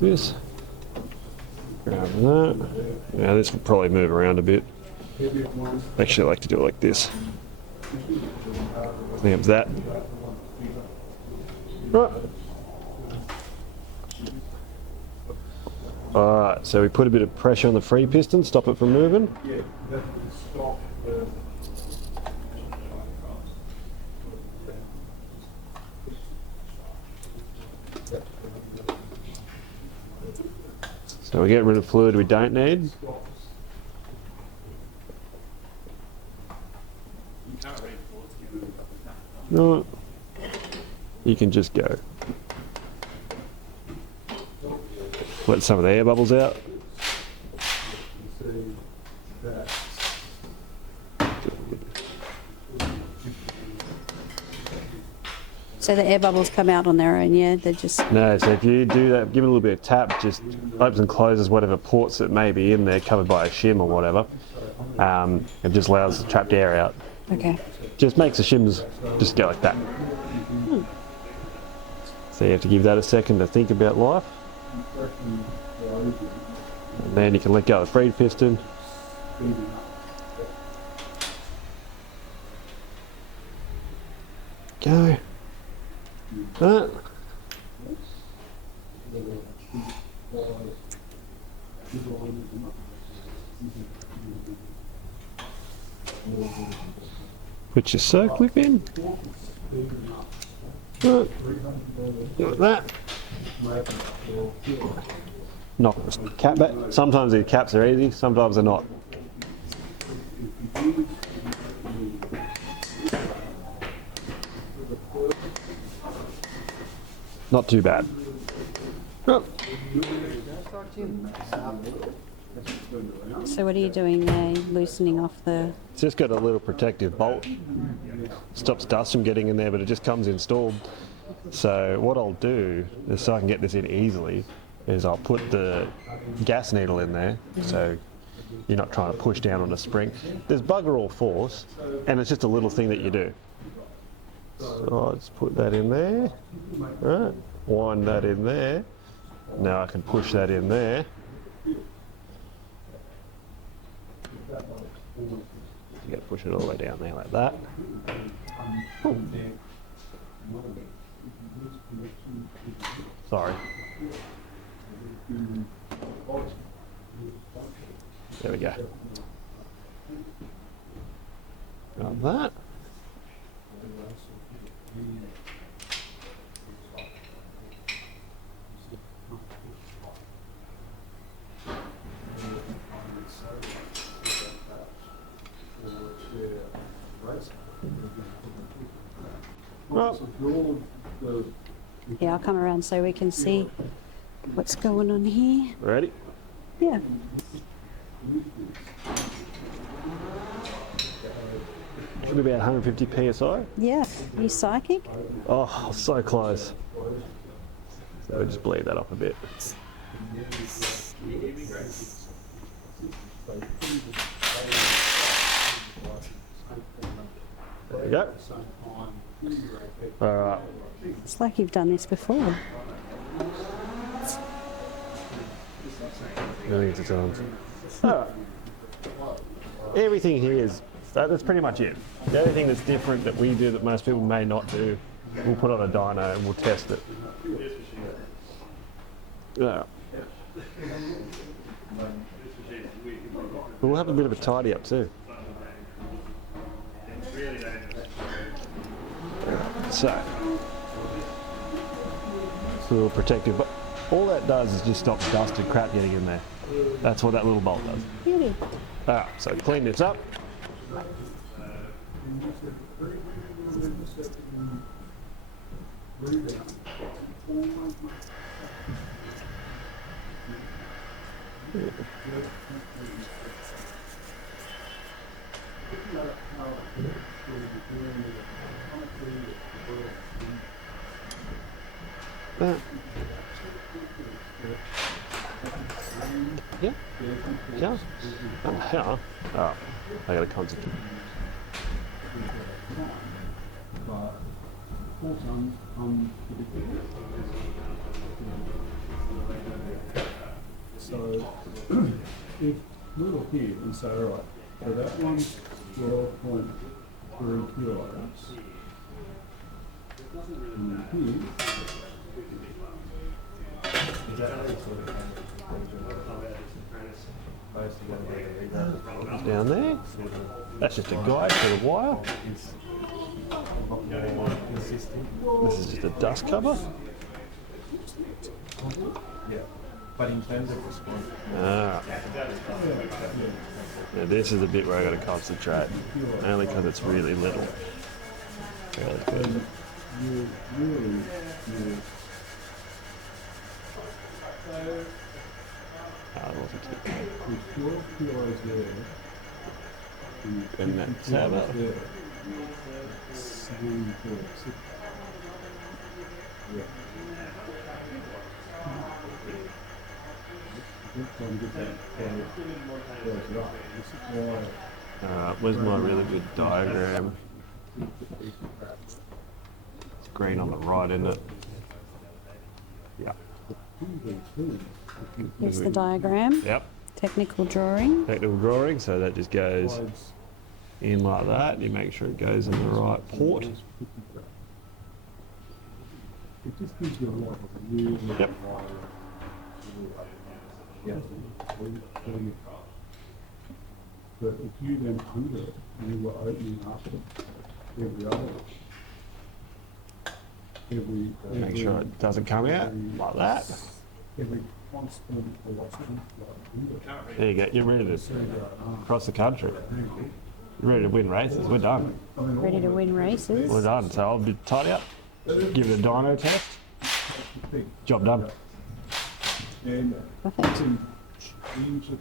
this. Grab that. Now this will probably move around a bit. Actually, I like to do it like this. There's that. Right. Alright, so we put a bit of pressure on the free piston, stop it from moving. So we get rid of fluid we don't need. No, you can just go. Let some of the air bubbles out. So the air bubbles come out on their own, yeah? They're just... No, so if you do that, give it a little bit of tap, just opens and closes whatever ports that may be in there covered by a shim or whatever. It just allows the trapped air out. Okay. Just makes the shims just go like that. So you have to give that a second to think about life. And then you can let go of the freed piston. Go. Put your circlip in. Like that. Knock the cap back. Sometimes the caps are easy, sometimes they're not. Not too bad. Oh. So what are you doing there? Loosening off the... It's just got a little protective bolt. Stops dust from getting in there, but it just comes installed. So what I'll do, is so I can get this in easily, is I'll put the gas needle in there, so you're not trying to push down on a spring. There's bugger all force, and it's just a little thing that you do. So I'll just put that in there, right, wind that in there. Now I can push that in there. You got to push it all the way down there like that. Ooh. Sorry. There we go. Got that. Well, Yeah, I'll come around so we can see what's going on here. ready? Yeah. Should be about 150 psi. Yeah. You psychic? Oh, so close. So we just bleed that off a bit. There we go. All right. It's like you've done this before. Millions of times. All right. Everything here is, that's pretty much it. The only thing that's different that we do that most people may not do, we'll put on a dyno and we'll test it. Yeah. We'll have a bit of a tidy up too. So, it's a little protective, but all that does is just stop dust and crap getting in there. That's what that little bolt does. Really? Alright, so clean this up. Yeah. Yeah. Yeah. Oh, I gotta concentrate. So if we look here and say, all right, so that one's 12.3 kilos. And here, Down there. That's just a guide for the wire. This is just a dust cover. Yeah, but in terms of response, Yeah, this is the bit where I got to concentrate, only because it's really little. Really good. you really, Ah, it wasn't too bad. with 12 kilos there, And that's how about there, 7 kilos. Yeah. Trying to get that close it up. This is why where's my really good diagram? It's green on the right, isn't it? Yeah. Here's the diagram. Yep. Technical drawing. Technical drawing, so that just goes in like that. You make sure it goes in the right port. It just gives you a lot of really Yep. But if you then under it, you were opening up every other, Make sure it doesn't come out like that. every constant velocity flow. There you go. You're ready to cross the country. You're ready to win races. We're done. Ready to win races. We're done. So I'll be tidy up. Give it a dyno test. Job done. And Perfect. into